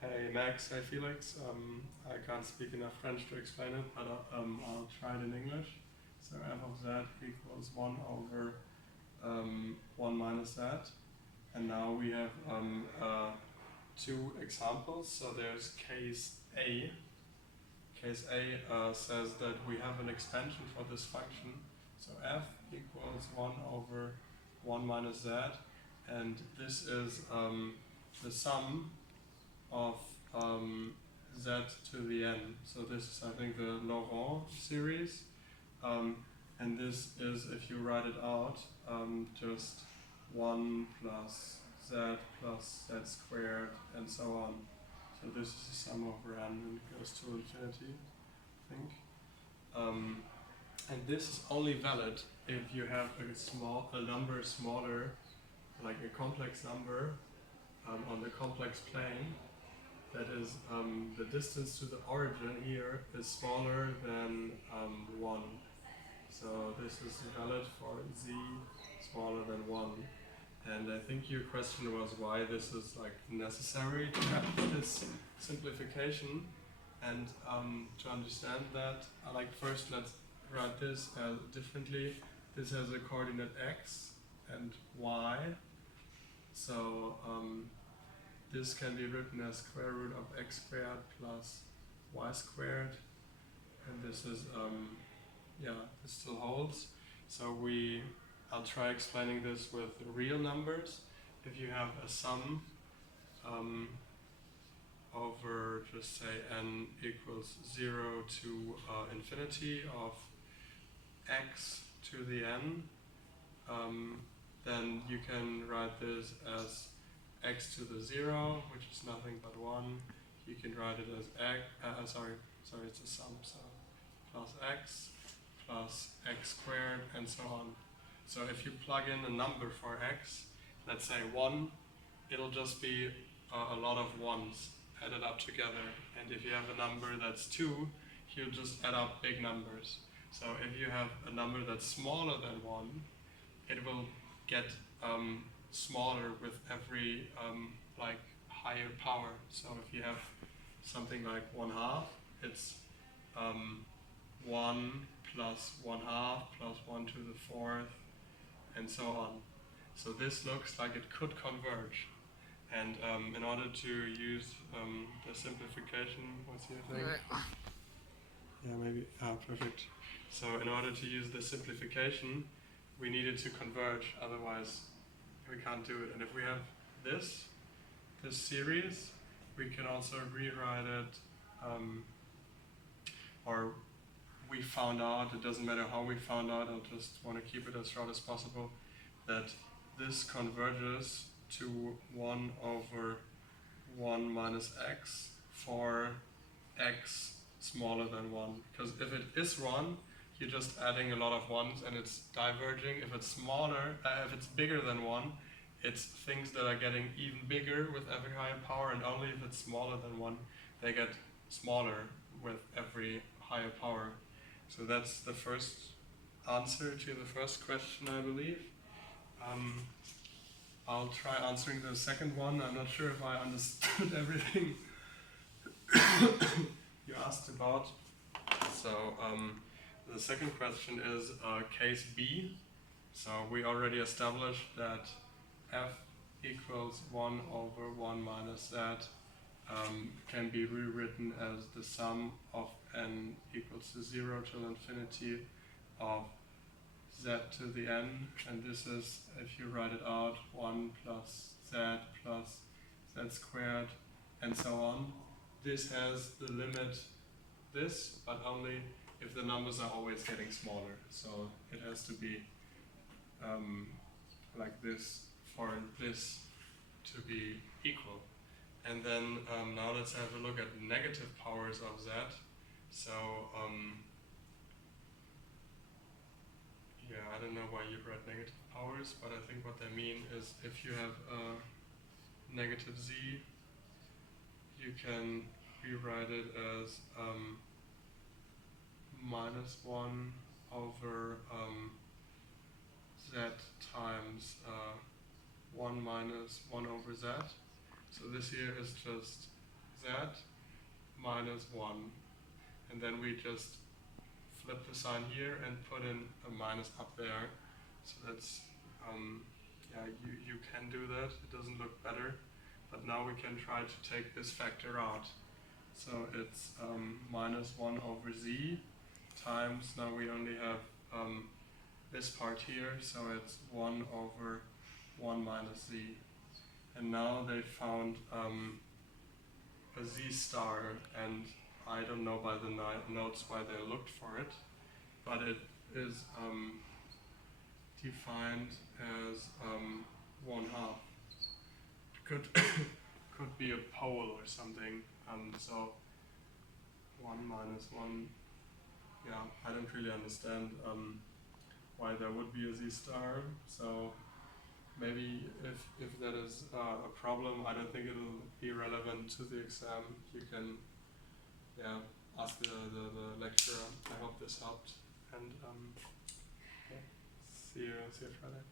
hey Max, hey Felix. I can't speak enough French to explain it, but I'll try it in English. So f of z equals 1 over 1 minus z. And now we have two examples. So there's case A. Case A says that we have an expansion for this function. So f equals 1 over 1 minus z. And this is the sum of z to the n. So this is, I think, the Laurent series. And this is, if you write it out, just 1 plus z plus z squared and so on. So this is the sum over n and it goes to infinity, I think. And this is only valid if you have a number smaller, like a complex number on the complex plane. That is, the distance to the origin here is smaller than 1. So this is valid for z smaller than 1. And I think your question was why this is like necessary to have this simplification. And to understand that, first let's write this differently. This has a coordinate x and y. So this can be written as square root of x squared plus y squared. And this is, this still holds. So I'll try explaining this with real numbers. If you have a sum over, just say, n equals 0 to infinity of x to the n, then you can write this as x to the 0, which is nothing but 1. You can write it as x, sorry, it's a sum, so plus x squared, and so on. So if you plug in a number for x, let's say 1, it'll just be a lot of 1s added up together. And if you have a number that's 2, you'll just add up big numbers. So if you have a number that's smaller than 1, it will get smaller with every higher power. So if you have something like 1/2, it's 1 plus 1/2 plus 1 to the 4th, and so on. So this looks like it could converge. And in order to use the simplification, what's your thing? Yeah, maybe. Perfect. So in order to use the simplification, we need it to converge, otherwise we can't do it. And if we have this series, we can also rewrite it, or we found out, it doesn't matter how we found out, I'll just want to keep it as short as possible, that this converges to 1 over 1 minus x for x smaller than 1. Because if it is 1, you're just adding a lot of 1s and it's diverging. If it's if it's bigger than 1, it's things that are getting even bigger with every higher power, and only if it's smaller than 1, they get smaller with every higher power. So that's the first answer to the first question, I believe. I'll try answering the second one. I'm not sure if I understood everything you asked about. So the second question is case B. So we already established that f equals 1 over 1 minus z can be rewritten as the sum of n equals to 0 till infinity of z to the n, and this is, if you write it out, 1 plus z squared, and so on. This has the limit this, but only if the numbers are always getting smaller. So it has to be like this for this to be equal. And then now let's have a look at negative powers of z. So yeah, I don't know why you write negative powers, but I think what they mean is if you have a negative z, you can rewrite it as minus 1 over z times 1 minus 1 over z. So this here is just z minus 1. And then we just flip the sign here and put in a minus up there. So that's, yeah, you can do that. It doesn't look better. But now we can try to take this factor out. So it's minus 1 over z times, now we only have this part here, so it's 1 over 1 minus z. And now they found a z star, and I don't know by the notes why they looked for it, but it is defined as 1/2. Could be a pole or something. So 1 minus 1. Yeah, I don't really understand why there would be a z star. So maybe if that is a problem, I don't think it'll be relevant to the exam. You can, yeah, ask the lecturer. I hope this helped, and yeah, see you Friday.